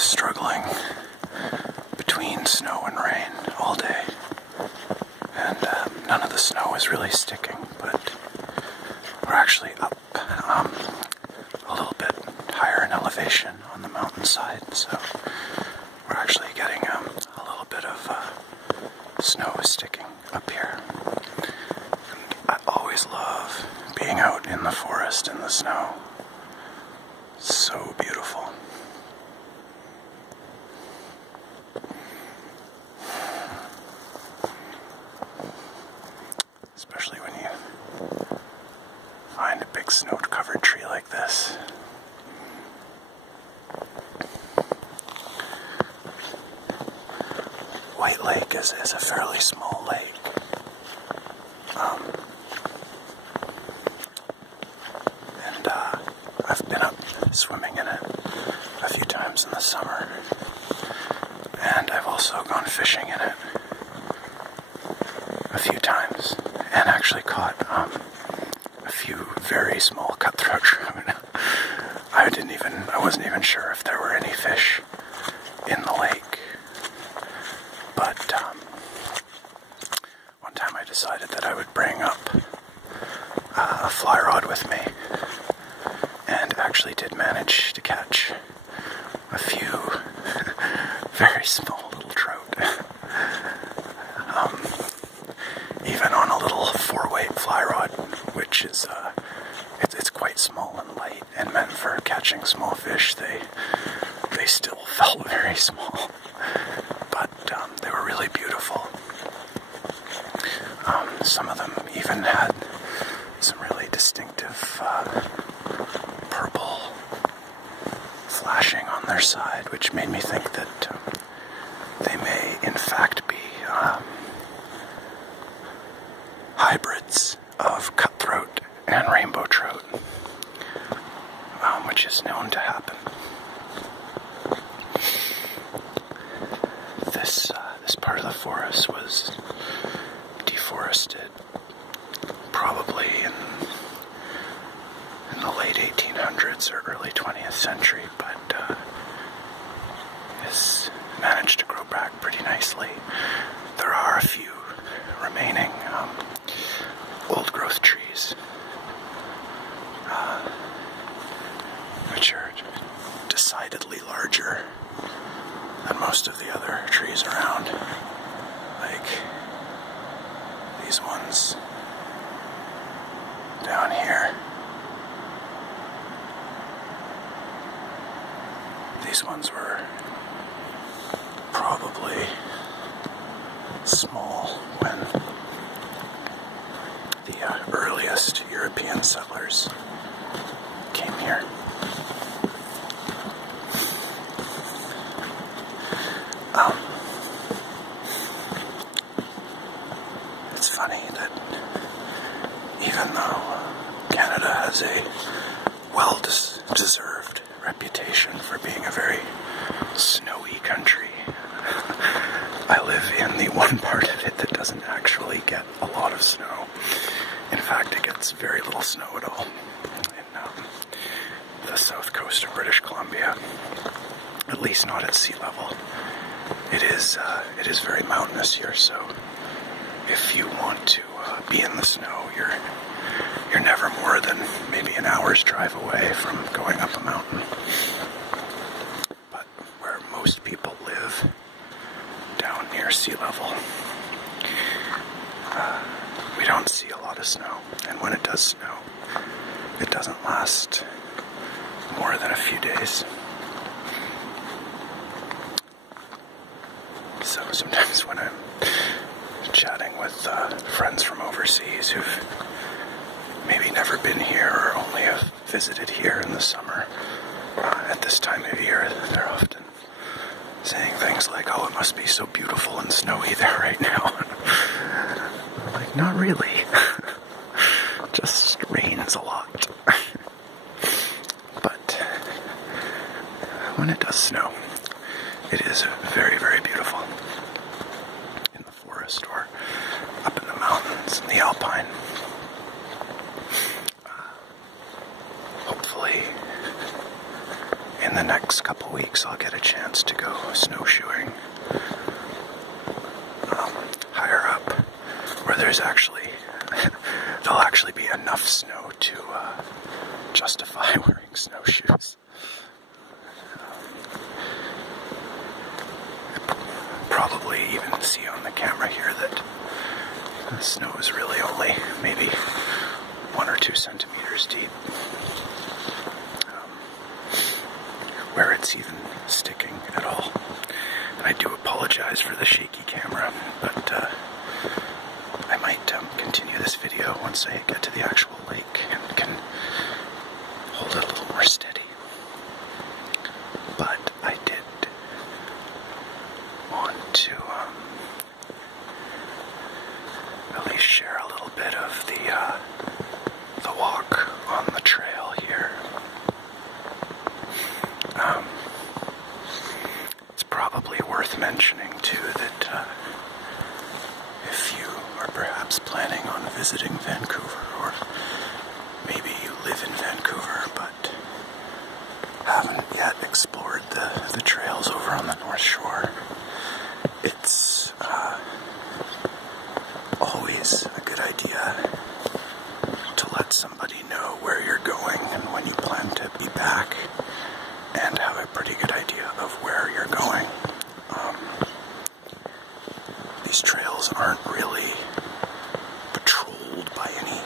struggling between snow and rain all day, and none of the snow is really sticking, but we're actually up a little bit higher in elevation on the mountainside, so we're actually getting a little bit of snow sticking up here. And I always love being out in the forest in the snow. So beautiful. Especially when you find a big snow-covered tree like this. White Lake is a fairly small lake. And I've been up swimming in it a few times in the summer. And I've also gone fishing in it a few times. And actually caught a few very small cutthroat trout. I wasn't even sure if there were any fish in the lake. But one time I decided that I would bring up a fly rod with me, and actually did manage to catch a few very small little trout. Even on a little 4-weight fly rod, which is it's quite small and light and meant for catching small fish. They still felt very small, but they were really beautiful. Some of them even had some really distinctive purple flashing on their side, which made me think that they may in fact be hybrids of cutthroat and rainbow trout, which is known to happen. This part of the forest was deforested probably in the late 1800s or early 20th century, but has managed to grow back pretty nicely. There are a few remaining old-growth trees, which are decidedly larger than most of the other trees around, like these ones down here. These ones were probably small when the earliest European settlers came here. It's funny that even though Canada has a well-deserved reputation for being a very snowy country, I live in the one part of it that doesn't actually get a lot of snow. In fact, it gets very little snow at all in the south coast of British Columbia, at least not at sea level. It is very mountainous here, so if you want to be in the snow, you're never more than maybe an hour's drive away from going up a mountain. But where most people live, down near sea level, we don't see a lot of snow. And when it does snow, it doesn't last more than a few days. So sometimes when I'm chatting with friends from overseas who've maybe never been here or only have visited here in the summer, at this time of year, they're often saying things like, "Oh, it must be so beautiful and snowy there right now." Like, not really. Just rains a lot. But when it does snow, it is very, very beautiful. In the forest or up in the mountains, in the alpine. Hopefully, in the next couple weeks I'll get a chance to go snowshoeing higher up, where there's there'll actually be enough snow to justify wearing snowshoes. Probably even see on the camera here that the snow is really only maybe 1 or 2 centimeters deep, where it's even sticking at all. And I do apologize for the shaky camera, but I might continue this video once I get to the actual lake and can hold it a little more steady. But I did want to at least share a little bit of the walk on the trail here. It's probably worth mentioning too that if you are perhaps planning on visiting Vancouver, or maybe you live in Vancouver but haven't yet explored the trails over on the North Shore, it's always a good idea to let somebody know where you're going and when you plan to be back, and have a pretty good idea of where you're going. These trails aren't really patrolled by any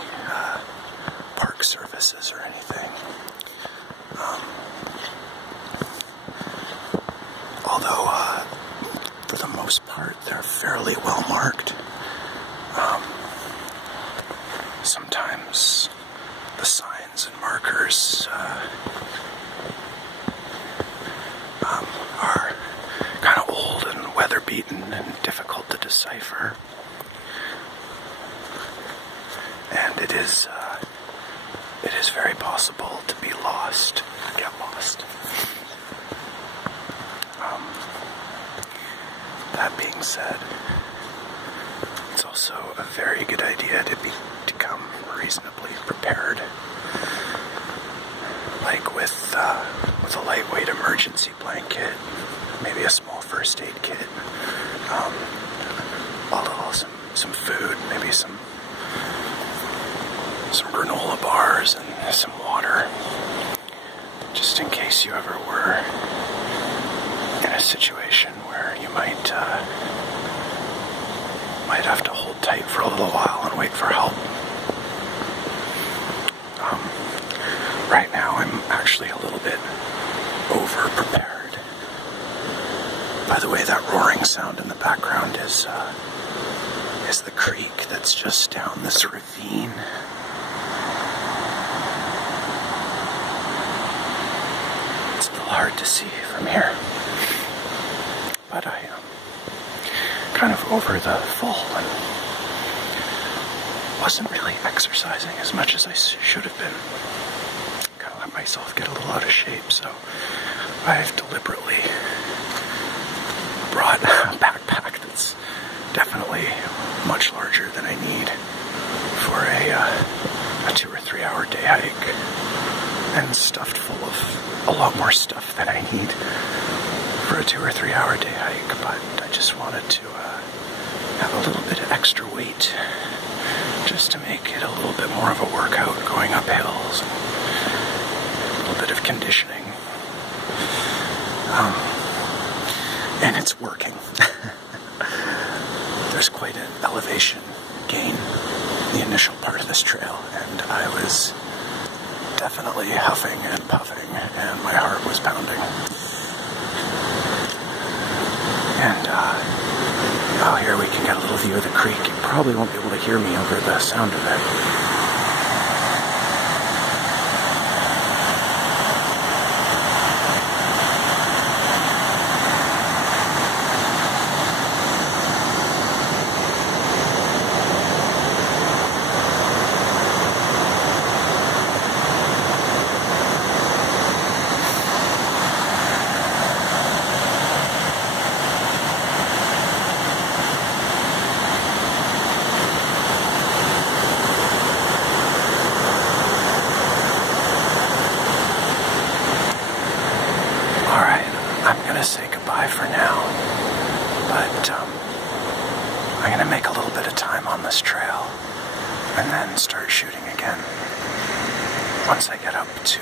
park services or anything. Although, for the most part, they're fairly well marked. Sometimes the signs and markers are kind of old and weather-beaten and difficult to decipher. And it is very possible to be lost, get lost. That being said, it's also a very good idea to come reasonably prepared, like with a lightweight emergency blanket, maybe a small first aid kit, some food, maybe some granola bars and some water, just in case you ever were in a situation where you might have to hold tight for a little while and wait for help. Right now I'm actually a little bit over-prepared. By the way, that roaring sound in the background is the creek that's just down this ravine. It's a little hard to see from here, but I am kind of over the fall and wasn't really exercising as much as I should have been. Kind of let myself get a little out of shape, so I've deliberately brought a backpack that's definitely much larger than I need for a 2 or 3 hour day hike, and stuffed full of a lot more stuff than I need for a 2 or 3 hour day hike, but I just wanted to have a little bit of extra weight just to make it a little bit more of a workout going up hills, a little bit of conditioning, and it's working. There's quite an elevation gain in the initial part of this trail, and I was definitely huffing and puffing, and my heart was pounding. And out here we can get a little view of the creek. You probably won't be able to hear me over the sound of it. going to say goodbye for now, but I'm going to make a little bit of time on this trail and then start shooting again once I get up to